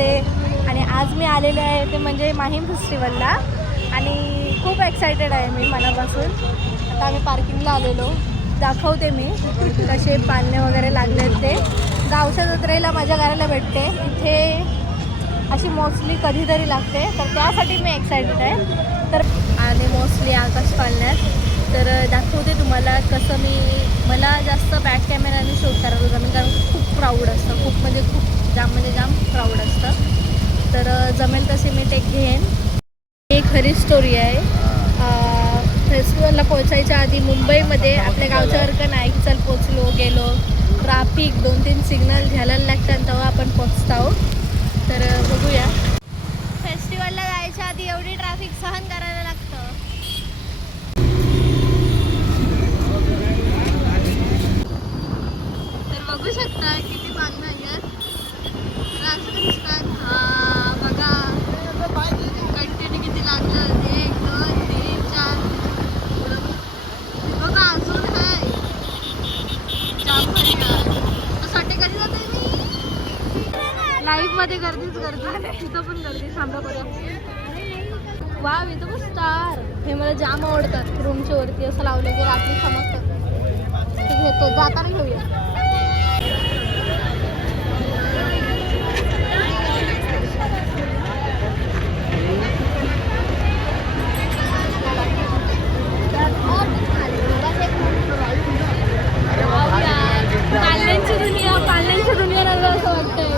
करते. आणि आज मी आलेले आहे ते म्हणजे माहीम फेस्टिवलला आणि खूप एक्सायटेड आहे मी मनापासून. आता आम्ही पार्किंगला आलेलो, दाखवते मी कसे पाळणे वगैरे लागले आहेत ते. गावच्या जत्रेला माझ्या घराला भेटते इथे, अशी मोस्टली कधीतरी लागते, तर त्यासाठी मी एक्सायटेड आहे. तर आणि मोस्टली आकाश पाळण्यात तर दाखवते तुम्हाला कसं मला जास्त बॅक कॅमेराने शूट करायला जमेल, कारण खूप क्राऊड असतं, खूप म्हणजे खूप जाम क्राऊड असतं. तर जमेल तसे मी टेक घेईन. एक खरी स्टोरी आहे. फेस्टिवलला पोचायच्या आधी मुंबईमध्ये आपल्या गावच्यासारखं नाही की चल पोचलो गेलो, ट्राफिक 2-3 सिग्नल घ्यायला लागतात तेव्हा आपण पोचतो. तर बघूया. फेस्टिवलला जायच्या आधी एवढी ट्रॅफिक सहन करायला लागतं. तर बघू शकता किती पाळणं आहेत, रास्त दिसतात. हा बघा कंटिन्यू किती लागलं, 1 2 3 4 बघा अजून आहे. जाम भारी आहे. साठी कधी जाते मी लाईव्ह मध्ये गर्दीच गर्दी, तिथं पण गर्दी. थांबा बघा, वाव इथं पण स्टार, हे मला जाम आवडतात. रूमच्या वरती असं लावलं की रात्री चमकतात. ते घेतो, जाताना घेऊया. पाळण्यांची दुनिया लागलं असं वाटतंय.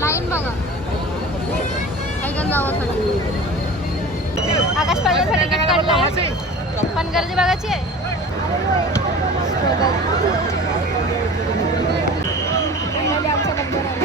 लाईन बघा, आकाश पाळण्यासाठी तिकीट काढलंय, पण गर्दी बघायची आहे. आमचा नंबर आला.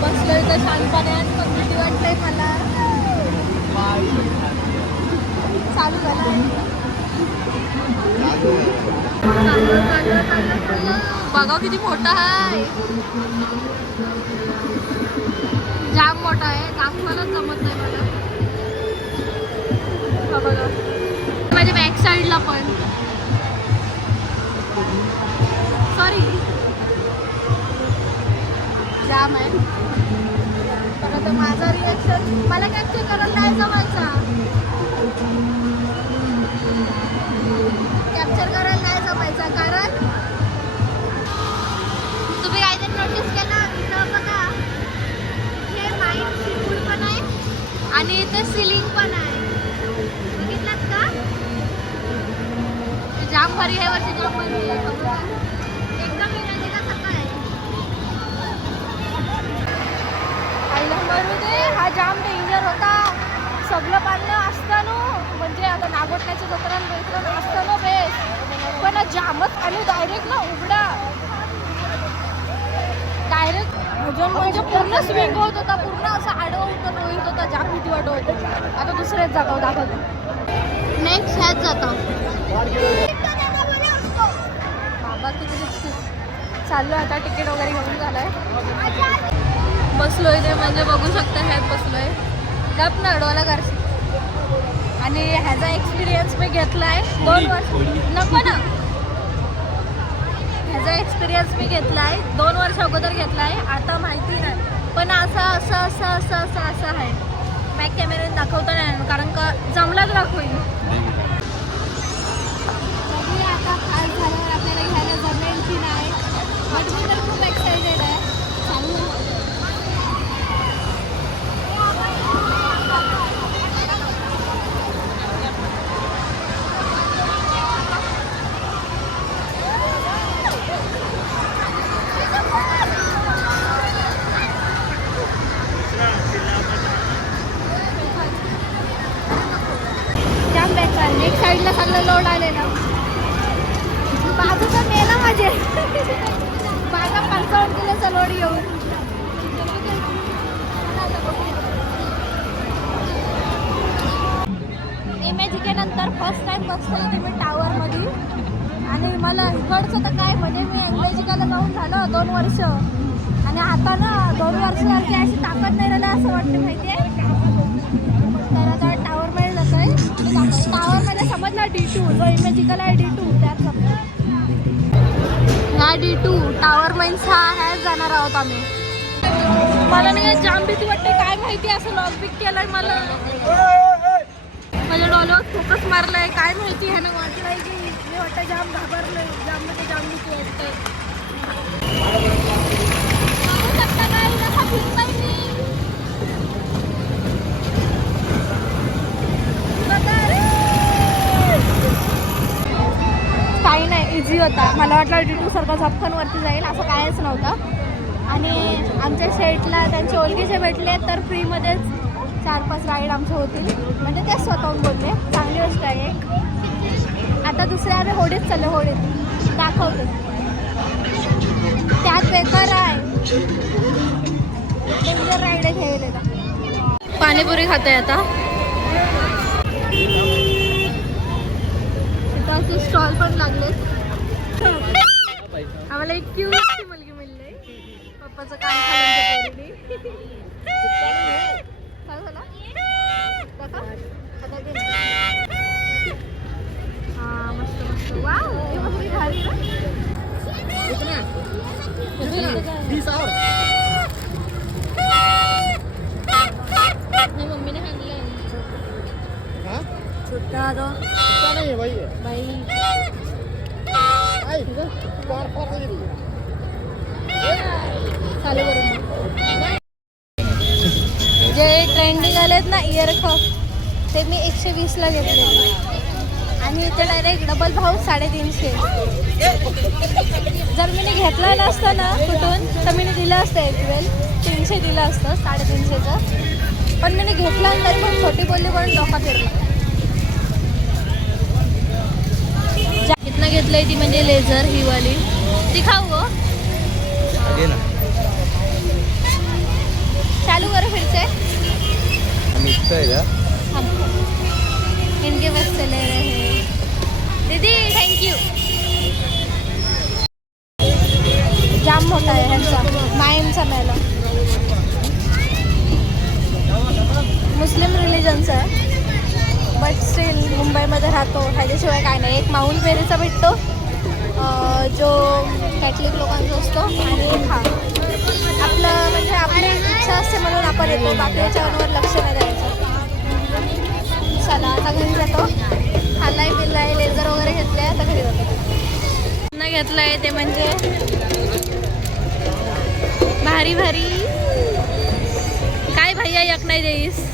बसलोय तर शांतपणे, पण भीती वाटते मला. चालू झालं, बघा किती मोठा आहे, जाम मोठा आहे, दाखवायलाच जमत नाही मला. बघा माझ्या बॅक साईडला पण, सॉरी जाम आहे. पण आता माझा रिएक्शन मला कॅप्चर करायला नाही जमायचा, कॅप्चर करायला नाही जमायचा. कारण तुम्ही काहीतरी नोटीस केलं तर बघा, हे माईम सीफूड पण आहे आणि इथे सिलिंग पण आहे, बघितलात का? जाम भारी आहे, वर्षी जाम भारी आहे, एकदम विनायकासारखं आहे. हा जाम डेंजर होता, सगळं पाळणं असताना, म्हणजे आता नागोठण्याच्या जत्रा असताना बेस्ट, पण जामच आणि डायरेक्ट ना उघडा, डायरेक्ट म्हणजे पूर्ण स्विंग होत होता, पूर्ण असं आडवं उतर होत होता, जाम भीती वाटत होती. आता दुसऱ्याच जागा दाखवतो, नेक्स्ट ह्याच जाता बाबा किती चाललो. आता तिकीट वगैरे घेऊन झालंय, बसलोय ते म्हणजे बघू शकता, ह्यात बसलोय गप ना डोला करशी. आणि ह्याचा एक्सपिरियन्स मी घेतला आहे 2 वर्ष, नको ना, ह्याचा एक्सपिरियन्स मी घेतला आहे 2 वर्ष अगोदर घेतला आहे, आता माहिती नाही. पण असं आहे, बॅक कॅमेऱ्याने दाखवता नाही, कारण का जमलाच दाखवेल. आता खास झाल्यावर आपल्याला घ्यायला जमेल की नाही, बट मी तर खूप एक्सायटेड आहे. चालू चा लोड घेऊन. MAGK नंतर फर्स्ट टाइम बसले होते मी टावरमध्ये. आणि मला इकडचं तर काय म्हणजे मी MAGKला जाऊन झालं 2 वर्ष. आणि आता ना 2 वर्षासारखी अशी ताकद नाही राहिली असं वाटतं माहिती आहे. तर आता टावरमध्ये जात आहे. टावरमध्ये समजला D2 जो MAGKला आहे D2 त्यात हा D2 टावर माइन्स हा जाणार आहोत आम्ही. मला नाही जाम भीती वाटते काय माहिती असं लॉक पिक केलंय मला. माझ्या डोळ्यावर फोकस मारलाय काय माहिती ह्यानं वाटलंय की मी वाटतं जाम घाबरलोय. जाम म्हणजे जाम भीती वाटते. काही नाही इझी होता. मला वाटलं D2 सारखा झपकनवरती जाईल असं कायच नव्हतं. आणि आमच्या शेटला त्यांचे ओळखीचे भेटले तर फ्रीमध्येच 4-5 राईड आमचे होतील. म्हणजे तेच स्वतःहून बोलले चांगली गोष्ट आहे. आता दुसरे आम्ही होडीत चालले. होडीत दाखवते त्यात बेकार आहे. डेंजर राईड घ्यायला. पाणीपुरी खाते आता. इथं स्टॉल पण लागले. आम्हाला एक क्यूटची मुलगी मिळली. पप्पाचं कान खाल्लं. काय झालं? हा मस्त मस्त. वाव ही बकरी भारी ना. मम्मीने आणलंय. छोटा तो नाही बाई चालू करून. जे ट्रेंडिंग आलेत ना इयरकॉफ ते मी 120ला घेतले. आणि इथे डायरेक्ट डबल भाव 350. जर मी घेतलं नसतं ना कुठून तर मी दिलं असतं ॲक्च्युअल 300 दिलं असतं 350चं. पण मी घेतलं तरी पण छोटी बोलली पण डोका फिरला. इथनं घेतलंय ती म्हणजे लेझर ही वाली. ती खाऊ गो चालू करो फिर से. इनके बस चले रहे दीदी थैंक यू. जाम मोठा आहे ह्यांचा माईमचा मेला. मुस्लिम रिलीजनचा आहे बट स्टील मुंबईमध्ये राहतो ह्याच्याशिवाय काय नाही. एक माऊंट मेरीचा भेटतो जो कॅथलिक लोकांचा असतो. आणि हा आपलं म्हणजे आपली इच्छा असते म्हणून आपण येतो. बाकी याच्यावर लक्ष नाही द्यायचं. चला आता घरी जातो. खाल्लाय पिल्लाय लेझर वगैरे घेतलाय आता घरी जातो. न घेतलंय ते म्हणजे भारी भारी. काय भैया एक नाही देईस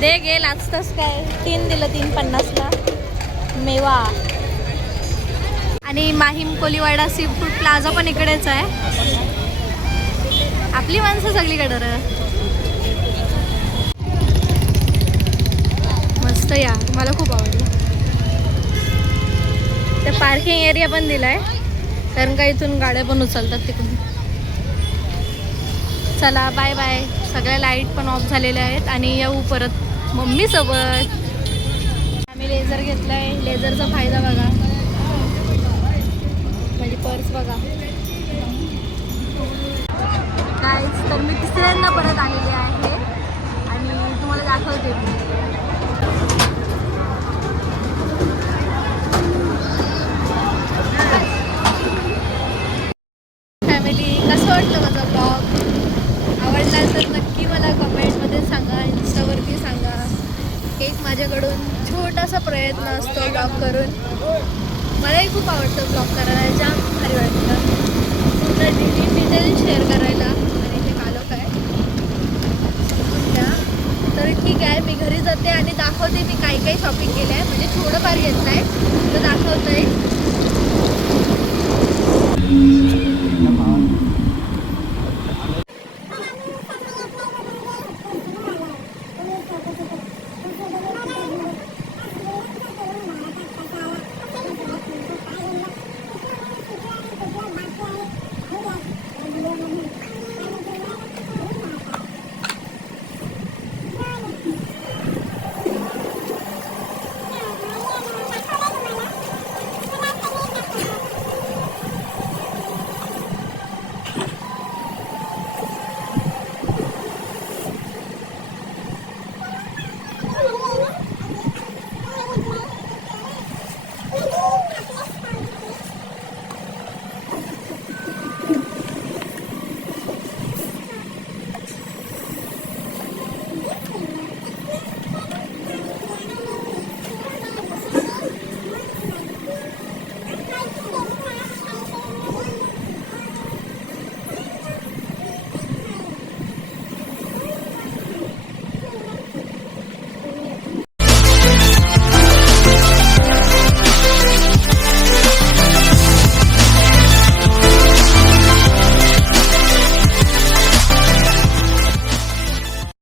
दे गेल आजतच काय 3 दिलं 350ला मेवा. आणि Mahim Koliwada sea food plaza पण इकडेच आहे. आपली माणसं सगळीकडे. मस्त या मला खूप आवडलं. तर पार्किंग एरिया पण दिलाय कारण का इथून गाड्या पण उचलतात तिकडून. चला बाय बाय. सगळ्या लाईट पण ऑफ झालेल्या आहेत आणि येऊ परत मम्मीसोबत. आम्ही लेझर घेतलाय. लेझरचा फायदा बघा माझी पर्स बघा गाईज. तर मी तिसऱ्यांदा परत आलेले आहे आणि तुम्हाला दाखवते. फॅमिली कसं वाटलं माझा ब्लॉग? आवडला तर नक्की मला कमेंटमध्ये सांगा. इंस्टावरती सांगा. एक माझ्याकडून छोटासा प्रयत्न असतो ब्लॉग करून. मलाही खूप आवडतं ब्लॉग करायला. जाम भारी वाटतं पूर्ण डिटेल शेअर करायला. आणि ते कालो काय तर ठीक आहे. मी घरी जाते आणि दाखवते मी काही काही शॉपिंग केलं आहे. म्हणजे थोडंफार घेतलं आहे तर दाखवतं आहे.